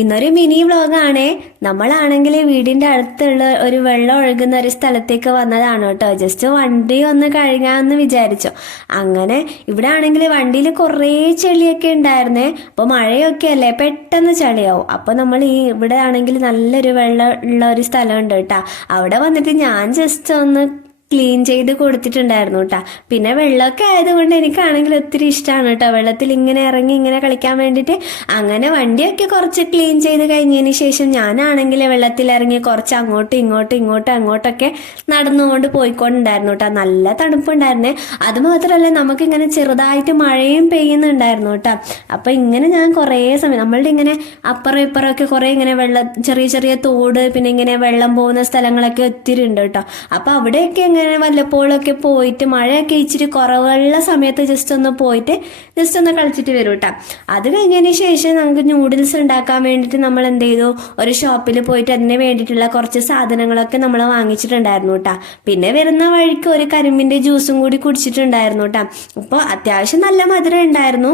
ഇന്നൊരു മിനി വ്ളോഗാണേ. നമ്മളാണെങ്കിൽ വീടിന്റെ അടുത്തുള്ള ഒരു വെള്ളം ഒഴുകുന്ന ഒരു സ്ഥലത്തേക്ക് വന്നതാണ് കേട്ടോ. ജസ്റ്റ് വണ്ടി ഒന്ന് കഴുകാമെന്ന് വിചാരിച്ചു. അങ്ങനെ ഇവിടെ ആണെങ്കിൽ വണ്ടിയിൽ കുറേ ചെളിയൊക്കെ ഉണ്ടായിരുന്നേ. അപ്പൊ മഴയൊക്കെ അല്ലേ, പെട്ടെന്ന് ചളിയാവും. അപ്പൊ നമ്മൾ ഇവിടെ ആണെങ്കിൽ നല്ലൊരു വെള്ളം ഉള്ള ഒരു സ്ഥലമുണ്ട് കേട്ടാ. അവിടെ വന്നിട്ട് ഞാൻ ജസ്റ്റ് ഒന്ന് ക്ലീൻ ചെയ്ത് കൊടുത്തിട്ടുണ്ടായിരുന്നു കേട്ടാ. പിന്നെ വെള്ളമൊക്കെ ആയതുകൊണ്ട് എനിക്കാണെങ്കിൽ ഒത്തിരി ഇഷ്ടമാണ് കേട്ടോ വെള്ളത്തിൽ ഇങ്ങനെ ഇറങ്ങി ഇങ്ങനെ കളിക്കാൻ വേണ്ടിയിട്ട്. അങ്ങനെ വണ്ടിയൊക്കെ കുറച്ച് ക്ലീൻ ചെയ്ത് കഴിഞ്ഞതിന് ശേഷം ഞാനാണെങ്കിൽ വെള്ളത്തിൽ ഇറങ്ങി കുറച്ച് അങ്ങോട്ടൊക്കെ നടന്നുകൊണ്ട് പോയിക്കൊണ്ടുണ്ടായിരുന്നു കേട്ടോ. നല്ല തണുപ്പുണ്ടായിരുന്നേ. അത് മാത്രമല്ല നമുക്കിങ്ങനെ ചെറുതായിട്ട് മഴയും പെയ്യുന്നുണ്ടായിരുന്നു കേട്ടോ. അപ്പൊ ഇങ്ങനെ ഞാൻ കുറേ സമയം നമ്മളുടെ ഇങ്ങനെ അപ്പുറം ഇപ്പുറമൊക്കെ കുറേ ഇങ്ങനെ വെള്ളം ചെറിയ തോട് പിന്നെ ഇങ്ങനെ വെള്ളം പോകുന്ന സ്ഥലങ്ങളൊക്കെ ഒത്തിരി ഉണ്ട് കേട്ടോ. അപ്പൊ അവിടെയൊക്കെ ഇങ്ങനെ വല്ലപ്പോഴൊക്കെ പോയിട്ട് മഴയൊക്കെ ഇച്ചിരി കുറവുള്ള സമയത്ത് ജസ്റ്റ് ഒന്ന് പോയിട്ട് ജസ്റ്റ് ഒന്ന് കളിച്ചിട്ട് വരും കേട്ടോ. അത് കഴിഞ്ഞതിന് ശേഷം നമുക്ക് ന്യൂഡിൽസ് ഉണ്ടാക്കാൻ വേണ്ടിയിട്ട് നമ്മൾ എന്ത് ചെയ്തു, ഒരു ഷോപ്പിൽ പോയിട്ട് അതിന് വേണ്ടിയിട്ടുള്ള കുറച്ച് സാധനങ്ങളൊക്കെ നമ്മൾ വാങ്ങിച്ചിട്ടുണ്ടായിരുന്നു കേട്ടോ. പിന്നെ വരുന്ന വഴിക്ക് ഒരു കരിമ്പിന്റെ ജ്യൂസും കൂടി കുടിച്ചിട്ടുണ്ടായിരുന്നു കേട്ടോ. അപ്പോൾ അത്യാവശ്യം നല്ല മധുരം ഉണ്ടായിരുന്നു.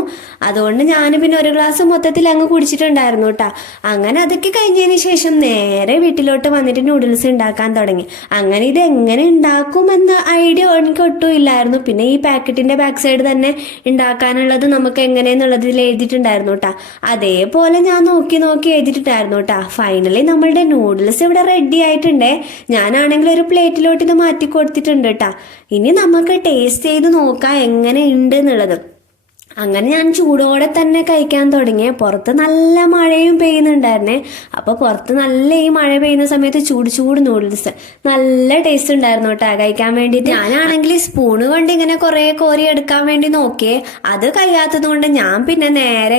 അതുകൊണ്ട് ഞാൻ പിന്നെ ഒരു ഗ്ലാസ് മൊത്തത്തിൽ അങ്ങ് കുടിച്ചിട്ടുണ്ടായിരുന്നു കേട്ടോ. അങ്ങനെ അതൊക്കെ കഴിഞ്ഞതിന് ശേഷം നേരെ വീട്ടിലോട്ട് വന്നിട്ട് ന്യൂഡിൽസ് ഉണ്ടാക്കാൻ തുടങ്ങി. അങ്ങനെ ഇത് എങ്ങനെ ഉണ്ടാക്കുമെന്ന ഐഡിയ എനിക്ക് ഒട്ടും ഇല്ലായിരുന്നു. പിന്നെ ഈ പാക്കറ്റിന്റെ ബാക്ക് സൈഡ് തന്നെ ഉണ്ടാക്കാനുള്ളത് നമുക്ക് എങ്ങനെയെന്നുള്ളതിൽ എഴുതിയിട്ടുണ്ടായിരുന്നു കേട്ടാ. അതേപോലെ ഞാൻ നോക്കി എഴുതിയിട്ടുണ്ടായിരുന്നു കേട്ടാ. ഫൈനലി നമ്മളുടെ നൂഡിൽസ് ഇവിടെ റെഡി ആയിട്ടുണ്ടേ. ഞാനാണെങ്കിൽ ഒരു പ്ലേറ്റിലോട്ട് ഇത് മാറ്റി കൊടുത്തിട്ടുണ്ട് കേട്ടാ. ഇനി നമുക്ക് ടേസ്റ്റ് ചെയ്ത് നോക്കാം എങ്ങനെ ഉണ്ട് എന്നുള്ളത്. അങ്ങനെ ഞാൻ ചൂടോടെ തന്നെ കഴിക്കാൻ തുടങ്ങി. പുറത്ത് നല്ല മഴയും പെയ്യുന്നുണ്ടായിരുന്നേ. അപ്പൊ പുറത്ത് നല്ല ഈ മഴ പെയ്യുന്ന സമയത്ത് ചൂട് നൂഡിൽസ് നല്ല ടേസ്റ്റ് ഉണ്ടായിരുന്നു കേട്ടോ കഴിക്കാൻ വേണ്ടിയിട്ട്. ഞാനാണെങ്കിൽ സ്പൂണ് കൊണ്ട് ഇങ്ങനെ കുറെ കോരി എടുക്കാൻ വേണ്ടി നോക്കിയേ. അത് കഴിയാത്തത് കൊണ്ട് ഞാൻ പിന്നെ നേരെ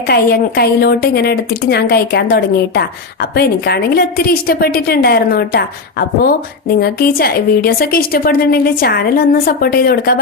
കയ്യിലോട്ട് ഇങ്ങനെ എടുത്തിട്ട് ഞാൻ കഴിക്കാൻ തുടങ്ങിയിട്ടാ. അപ്പൊ എനിക്കാണെങ്കിൽ ഒത്തിരി ഇഷ്ടപ്പെട്ടിട്ടുണ്ടായിരുന്നു കേട്ടാ. അപ്പോ നിങ്ങൾക്ക് ഈ വീഡിയോസ് ഒക്കെ ഇഷ്ടപ്പെടുന്നുണ്ടെങ്കിൽ ചാനൽ ഒന്ന് സപ്പോർട്ട് ചെയ്ത് കൊടുക്കുക.